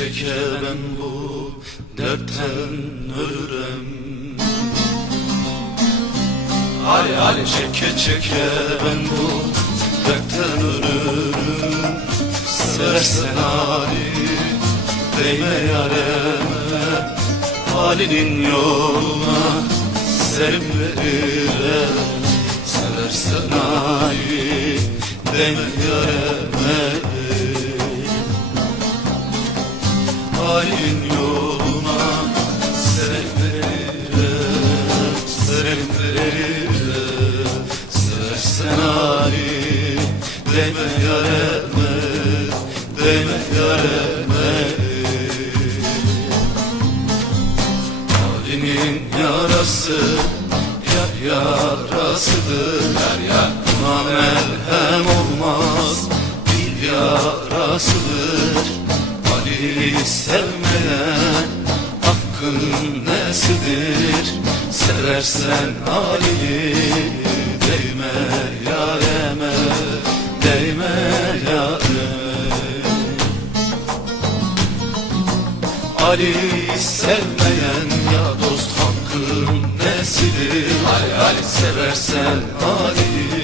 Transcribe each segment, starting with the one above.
Çeke ben bu dertten ölürüm Ali Ali çeke çeke ben bu dertten ölürüm Seversen Ali değme yareme. Halinin yoluna serim veririm Seversen Ali değme yareme değme yareme Değme yareme Halinin yarası Yar yarasıdır. Yar yar Buna merhem olmaz Dil yarasıdır. Ali sevmeyen Hakkın nesidir? Seversen Ali'yi Değme Ali sevmeyen ya dost hakkın nesidir? Ali Ali seversen Ali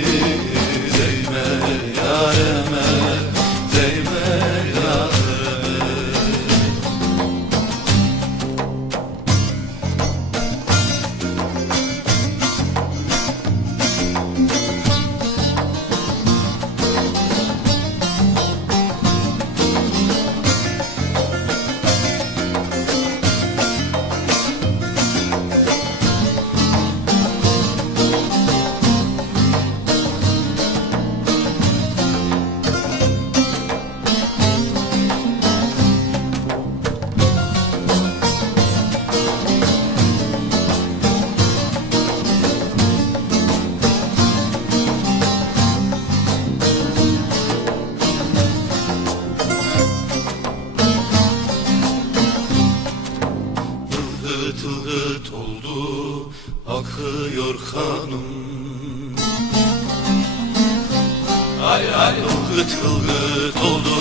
ılgıt ılgıt oldu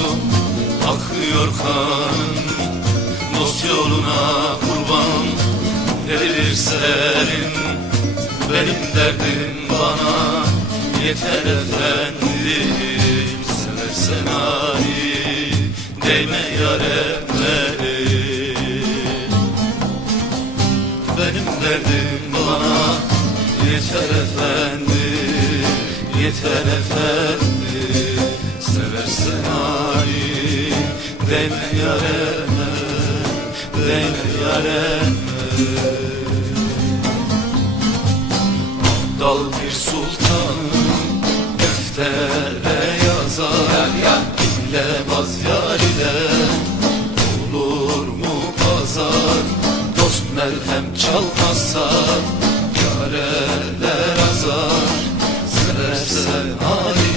akıyor kanım Dost yoluna kurban. Gelir senin Benim derdim bana yeter efendim. Seversen Ali değme yareme benim derdim bana yeter efendi Yeter efendi Değme yareme Değme yareme Dal bir sultanım Deftere yazar. İlle baz yar ile Olur mu pazar? Dost merhem çalmazsa Yareler azar. Seversen Ali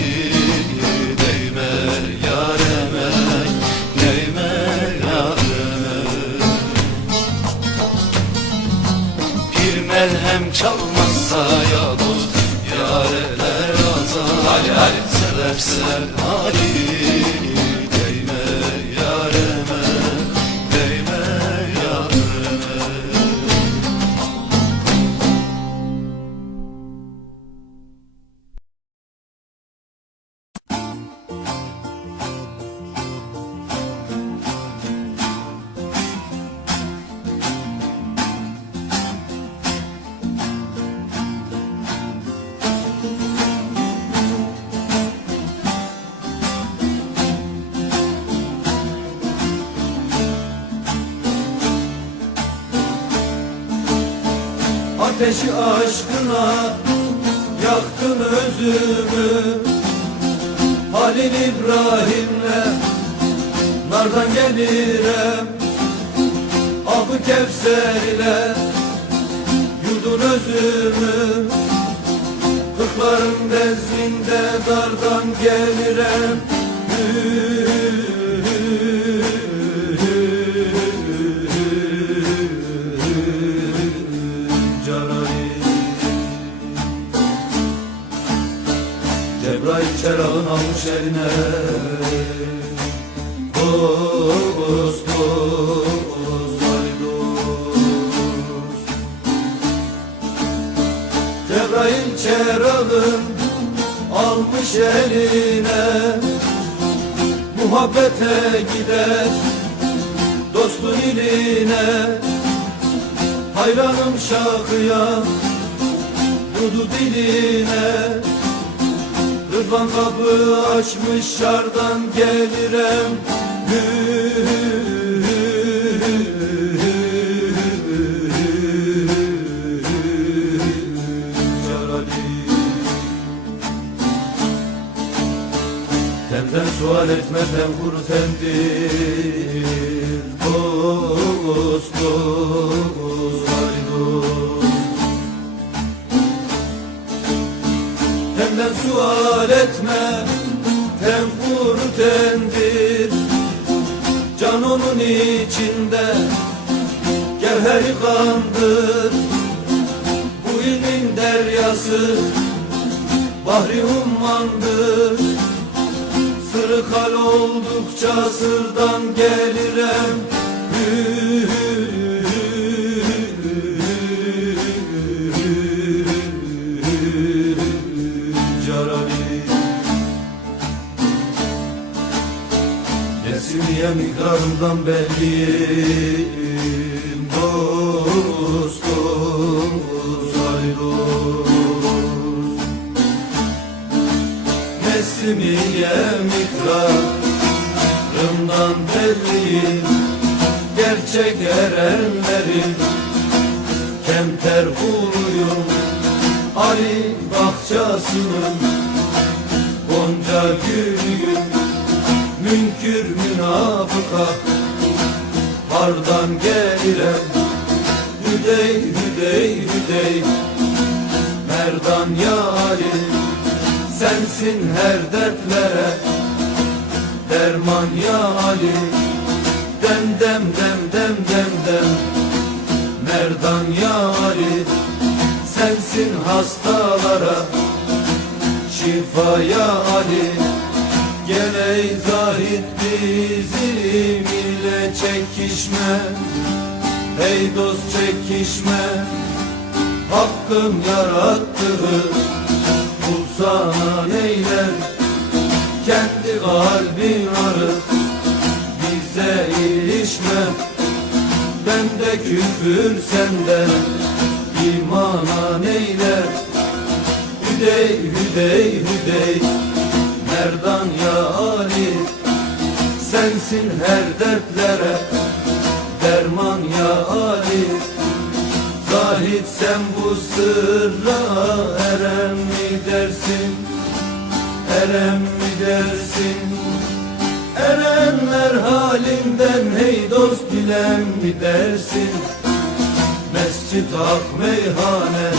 çalmazsa ya dost Yareler azar. Ali Ali Seversen Ateşi aşkına yaktın özümü. Halil İbrahim'le nardan gelirem. Abı Kevser ile yudun özümü. Kırkların bezminde dardan gelirem. Cebrail Oh dost dost vay dost Cebrail çerağın almış eline. Muhabbete gider dostun iline. Hayranım şakıya Dudu diline Rıdvan kapı açmış şardan gelirem. Temden sual etme tem kuru temdir Dost sual etme tem kuru tendir. Can onun içinde Gevheri kandır Bu ilmin deryası Bahri ummandır. Sırık hal oldukça sırdan gelirem Carabi mikrarımdan belliyim Dost, dost, ay dost. Nesimiye mikrarımdan belliyim Gerçek erenlerin Kemter kuluyum Ali bahçasının Gonca gülüyüm Münkür münafıka. Hardan gelirem Hüdey hüdey hüdey. Merdan ya Ali Sensin her dertlere. Derman ya Ali Dem dem dem dem dem dem. Merdan ya Ali Sensin hastalara. Şifa ya Ali Gel ey zahid bizim ile çekişme. Ey dost çekişme. Hakkın yarattığı Kul sana neyler Kendi kalbin arık Bize ilişme. Bende küfür sende imana neyler Hüdey hüdey hüdey Merdan Ali Sensin her dertlere Derman ya Ali Zahid sen bu sırra erem mi dersin? Erem mi dersin? Erenler halinden hey dost bilen mi dersin? Mescid hak meyhane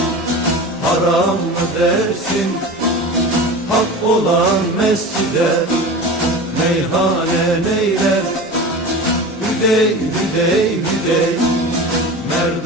haram mı dersin Hak olan mescide meyhane neyler Hüdey hüdey hüdey. Merdan